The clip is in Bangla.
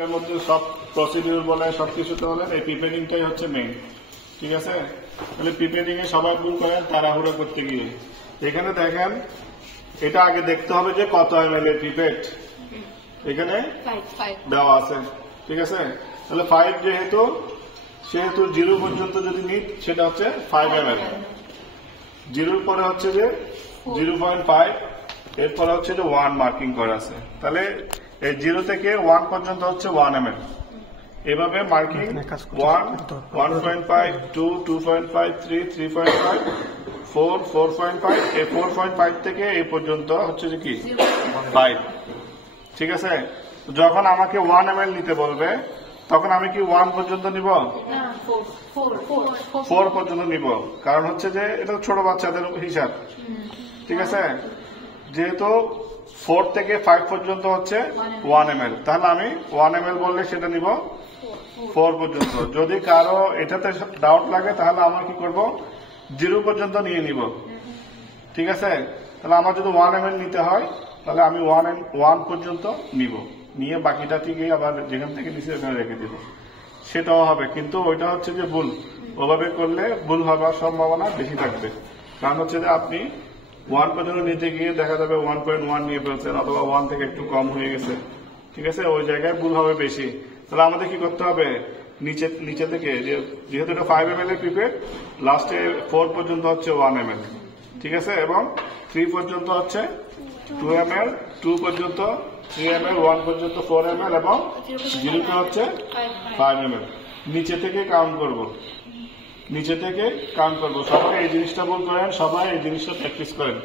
এর মধ্যে সব প্রসিডিউর বলে সবকিছুতে বলেন এই প্রিপেয়ারিংটাই হচ্ছে মেইন। ঠিক আছে, তাহলে প্রিপেয়ারিং এ সবাই ভুল করেন তাড়াহুড়া করতে গিয়ে। এখানে দেখেন এটা আগে দেখতে হবে যে কত এমএল এর পিপেট এখানে দেওয়া আছে। ঠিক আছে, তাহলে 5 যেহেতু 0 পর্যন্ত যদি নিই সেটা হচ্ছে 5 ml, 0 পরে হচ্ছে যে 0.5, এরপরে হচ্ছে যে 1 মার্কিং করা আছে। তাহলে এই 0 থেকে 1 পর্যন্ত হচ্ছে 1 ml, এভাবে মার্কিং 1, 1.5, 2, 2.5, 3, 3.5, 4, 4.5, এই 4.5 থেকে এই পর্যন্ত হচ্ছে যে কি 5। ঠিক আছে, যখন আমাকে 1 ml নিতে বলবে তখন আমি কি 1 পর্যন্ত নিব? 4 পর্যন্ত নিব, কারণ হচ্ছে যে এটা ছোট বাচ্চাদের হিসাব। ঠিক আছে, যেহেতু 4 থেকে 5 পর্যন্ত হচ্ছে 1 ml, তাহলে আমি 1 ml বললে সেটা নিব 4 পর্যন্ত। যদি কারো এটাতে ডাউট লাগে তাহলে আমরা কি করব, 0 পর্যন্ত নিয়ে নিব। ঠিক আছে, তাহলে আমার যদি 1 ml নিতে হয় তাহলে আমি 1 পর্যন্ত নিব, নিয়ে বাকিটা ঠিকই আবার যেখান থেকে নিচে ওখানে রেখে দিব, সেটাও হবে। কিন্তু ওইটা হচ্ছে যে ভুল, ওভাবে করলে ভুল হওয়ার সম্ভাবনা বেশি থাকবে। কারণ হচ্ছে যে আপনি 1 পর্যন্ত নিতে গিয়ে দেখা যাবে 1.1 নিয়ে ফেলছেন, অথবা 1 থেকে একটু কম হয়ে গেছে। ঠিক আছে, ওই জায়গায় ভুল হবে বেশি। তাহলে আমাদের কি করতে হবে, নিচে থেকে যেহেতু এটা 5 ml এর পিপেট, লাস্টে 4 পর্যন্ত হচ্ছে 1 ml। ঠিক আছে, এবং 3 পর্যন্ত হচ্ছে 2 ml, 2 পর্যন্ত 3 ml, 1 পর্যন্ত 4 ml, এবং 0 হচ্ছে 5 ml। নিচে থেকে কাউন্ট করব, সবাই এই জিনিসটা ভুল করেন, সবাই এই জিনিসটা প্র্যাকটিস করেন।